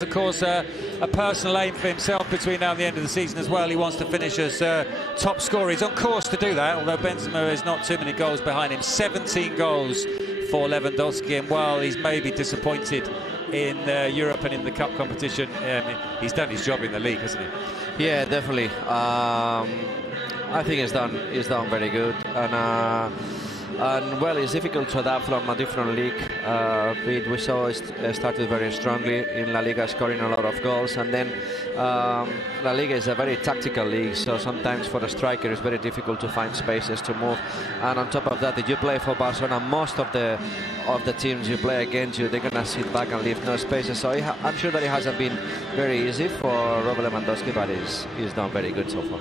Of course, a personal aim for himself between now and the end of the season as well. He wants to finish as top scorer. He's on course to do that, although Benzema is not too many goals behind him. 17 goals for Lewandowski, and while he's maybe disappointed in Europe and in the cup competition, he's done his job in the league, hasn't he? Yeah, definitely. I think he's done very good, and well, it's difficult to adapt from a different league. We saw it started very strongly in La Liga, scoring a lot of goals, and then La Liga is a very tactical league, so sometimes for a striker it's very difficult to find spaces to move. And on top of that, if you play for Barcelona, most of the teams you play against they're gonna sit back and leave no spaces. So I'm sure that it hasn't been very easy for Robert Lewandowski, but he's done very good so far.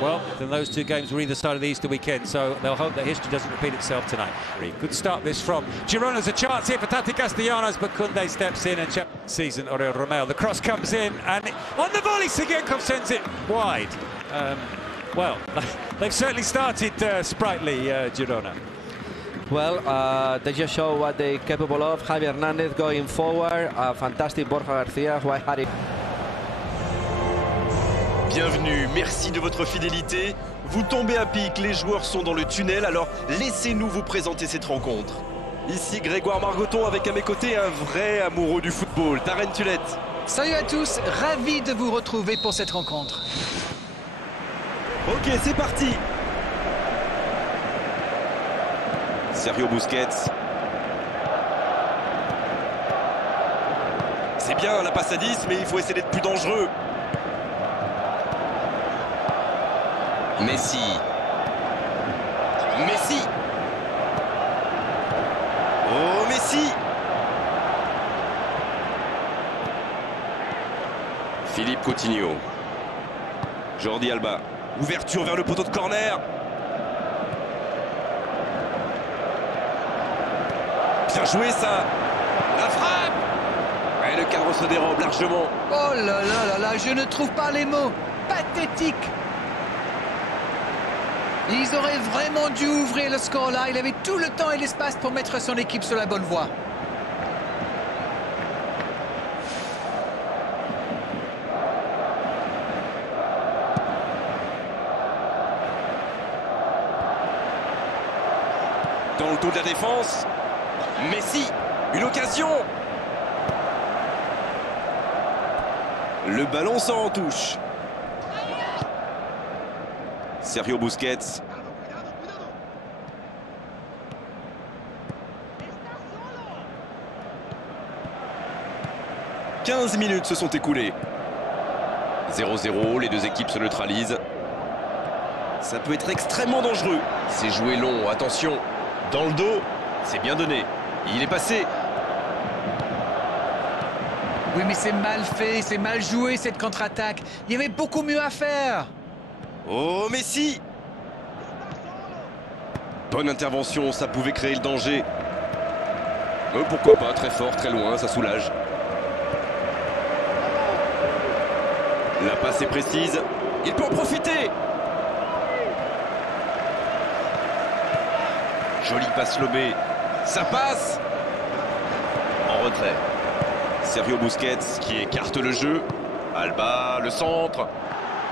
Well, then those two games were either side of the Easter weekend, so they'll hope that history doesn't repeat itself tonight. Good start this from Girona's a chance here for Tati Castellanos, but Koundé steps in and season Oriol Romeu. The cross comes in, and on the volley, Sigurkov sends it wide. Well, they've certainly started sprightly, Girona. Well, they just show what they're capable of. Javi Hernandez going forward, fantastic Borja Garcia, who I had it. Bienvenue, merci de votre fidélité. Vous tombez à pic, les joueurs sont dans le tunnel, alors laissez-nous vous présenter cette rencontre. Ici Grégoire Margoton avec à mes côtés un vrai amoureux du football, Darren Tulette. Salut à tous, ravi de vous retrouver pour cette rencontre. Ok, c'est parti. Sergio Busquets. C'est bien la passe à 10, mais il faut essayer d'être plus dangereux. Messi. Messi. Oh, Messi. Philippe Coutinho. Jordi Alba. Ouverture vers le poteau de corner. Bien joué ça. La frappe. Et le cadre se dérobe largement. Oh là là là là, je ne trouve pas les mots. Pathétique. Ils auraient vraiment dû ouvrir le score là. Il avait tout le temps et l'espace pour mettre son équipe sur la bonne voie. Dans le dos de la défense, Messi, une occasion. Le ballon sort en touche. Sergio Busquets. « 15 minutes se sont écoulées. 0-0, les deux équipes se neutralisent. Ça peut être extrêmement dangereux. C'est joué long, attention. Dans le dos, c'est bien donné. Il est passé. Oui, mais c'est mal fait, c'est mal joué cette contre-attaque. Il y avait beaucoup mieux à faire. Oh, Messi! Bonne intervention, ça pouvait créer le danger. Pourquoi pas, très fort, très loin, ça soulage. La passe est précise, il peut en profiter. Jolie passe lobée, ça passe. En retrait. Sergio Busquets qui écarte le jeu. Alba, le centre.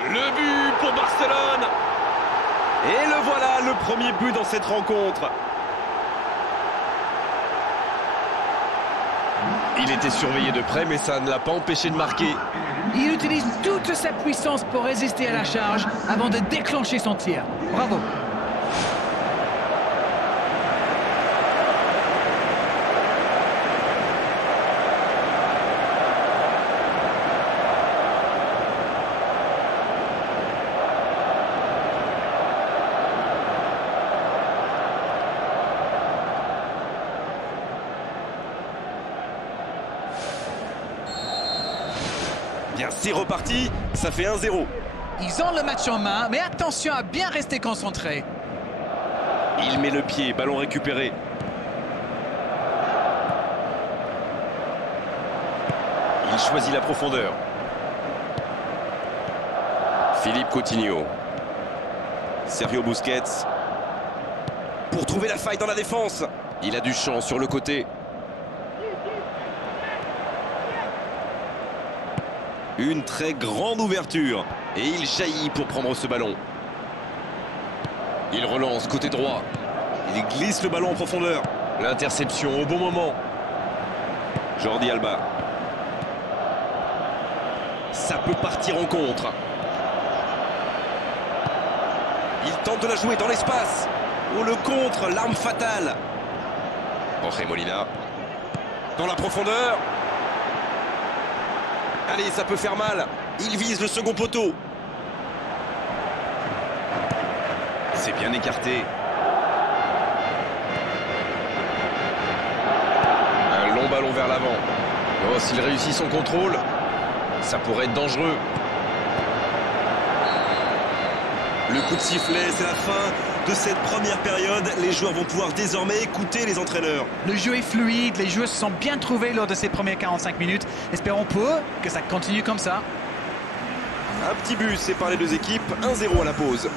Le but pour Barcelone. Et le voilà, le premier but dans cette rencontre. Il était surveillé de près, mais ça ne l'a pas empêché de marquer. Il utilise toute sa puissance pour résister à la charge avant de déclencher son tir. Bravo. Bien, c'est reparti, ça fait 1-0. Ils ont le match en main, mais attention à bien rester concentré. Il met le pied, ballon récupéré. Il choisit la profondeur. Philippe Coutinho. Sergio Busquets. Pour trouver la faille dans la défense. Il a du champ sur le côté. Une très grande ouverture. Et il jaillit pour prendre ce ballon. Il relance côté droit. Il glisse le ballon en profondeur. L'interception au bon moment. Jordi Alba. Ça peut partir en contre. Il tente de la jouer dans l'espace. Oh, le contre, l'arme fatale. Jorge Molina. Dans la profondeur. Allez, ça peut faire mal. Il vise le second poteau. C'est bien écarté. Un long ballon vers l'avant. Oh, s'il réussit son contrôle, ça pourrait être dangereux. Le coup de sifflet, c'est la fin de cette première période. Les joueurs vont pouvoir désormais écouter les entraîneurs. Le jeu est fluide, les joueurs se sont bien trouvés lors de ces premières 45 minutes. Espérons peu que ça continue comme ça. Un petit but sépare les deux équipes, 1-0 à la pause.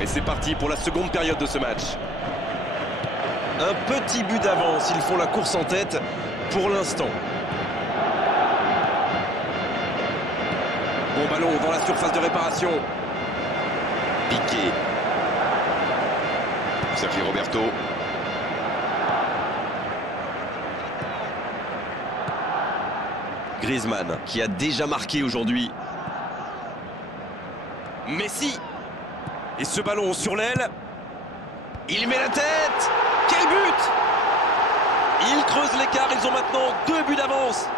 Et c'est parti pour la seconde période de ce match. Un petit but d'avance, ils font la course en tête pour l'instant. Bon ballon dans la surface de réparation. Piqué. Sergio Roberto. Griezmann qui a déjà marqué aujourd'hui. Messi. Et ce ballon sur l'aile. Il met la tête. Quel but! Ils creusent l'écart, ils ont maintenant 2 buts d'avance.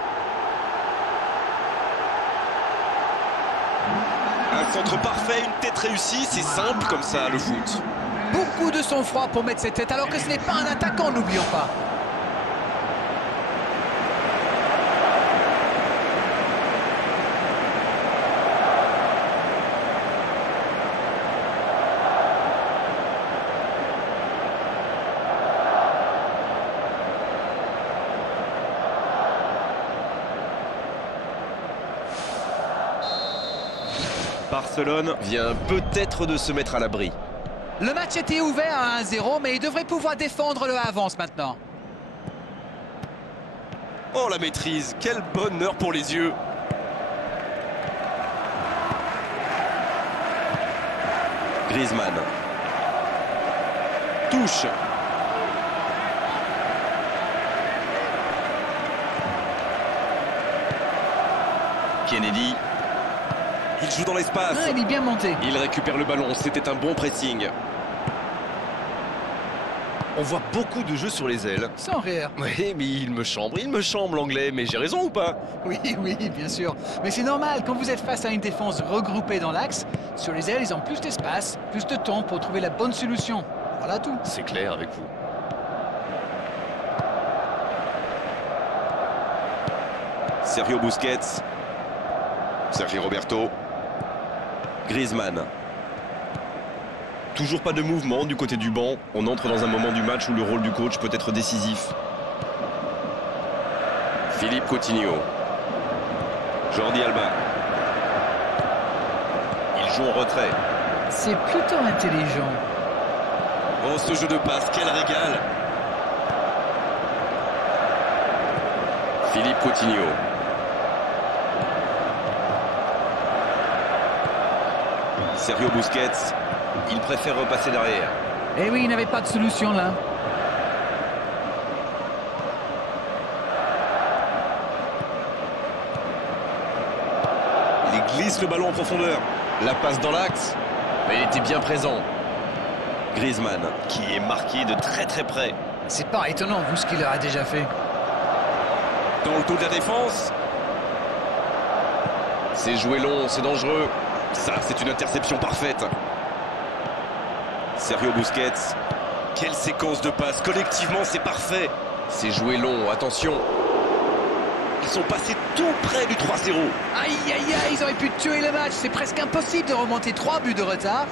Un centre parfait, une tête réussie, c'est simple comme ça le foot. Beaucoup de sang-froid pour mettre cette tête alors que ce n'est pas un attaquant, n'oublions pas. Barcelone vient peut-être de se mettre à l'abri. Le match était ouvert à 1-0, mais il devrait pouvoir défendre le avance maintenant. Oh la maîtrise, quel bonheur pour les yeux. Griezmann. Touche. Kennedy. Il joue dans l'espace. Ah, il est bien monté. Il récupère le ballon, c'était un bon pressing. On voit beaucoup de jeux sur les ailes. Sans rire. Oui, mais il me chambre l'anglais, mais j'ai raison ou pas? Oui, oui, bien sûr. Mais c'est normal, quand vous êtes face à une défense regroupée dans l'axe, sur les ailes, ils ont plus d'espace, plus de temps pour trouver la bonne solution. Voilà tout. C'est clair avec vous. Sergio Busquets. Sergio Roberto. Griezmann. Toujours pas de mouvement du côté du banc. On entre dans un moment du match où le rôle du coach peut être décisif. Philippe Coutinho. Jordi Alba. Il joue en retrait. C'est plutôt intelligent. Oh, ce jeu de passe, quel régal! Philippe Coutinho. Sergio Busquets. Il préfère repasser derrière. Eh oui, il n'avait pas de solution là. Il glisse le ballon en profondeur. La passe dans l'axe. Mais il était bien présent. Griezmann, qui est marqué de très très près. C'est pas étonnant, vu ce qu'il leur a déjà fait. Dans le dos de la défense. C'est joué long, c'est dangereux. Ça, c'est une interception parfaite. Sergio Busquets. Quelle séquence de passes. Collectivement, c'est parfait. C'est joué long, attention. Ils sont passés tout près du 3-0. Aïe, aïe, aïe, ils auraient pu tuer le match. C'est presque impossible de remonter 3 buts de retard.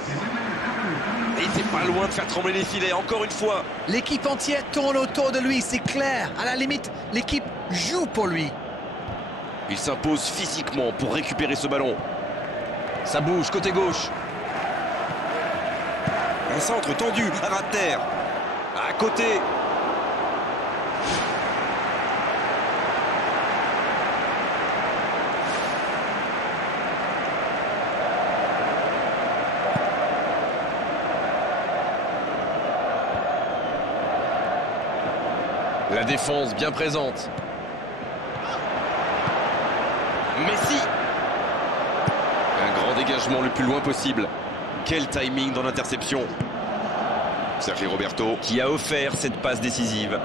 Et c'est pas loin de faire trembler les filets, encore une fois. L'équipe entière tourne autour de lui, c'est clair. À la limite, l'équipe joue pour lui. Il s'impose physiquement pour récupérer ce ballon. Ça bouge, côté gauche. Un centre tendu, à ras de terre. côté. La défense bien présente. Messi. Un grand dégagement le plus loin possible. Quel timing dans l'interception. Sergio Roberto qui a offert cette passe décisive.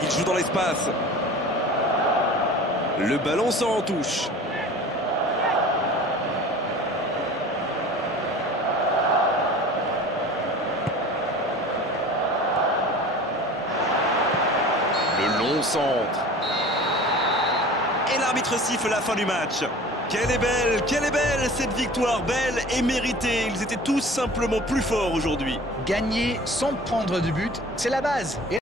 Il joue dans l'espace. Le ballon sort en touche. Le long centre. Et l'arbitre siffle la fin du match. Quelle est belle cette victoire, belle et méritée. Ils étaient tous simplement plus forts aujourd'hui. Gagner sans prendre de but, c'est la base.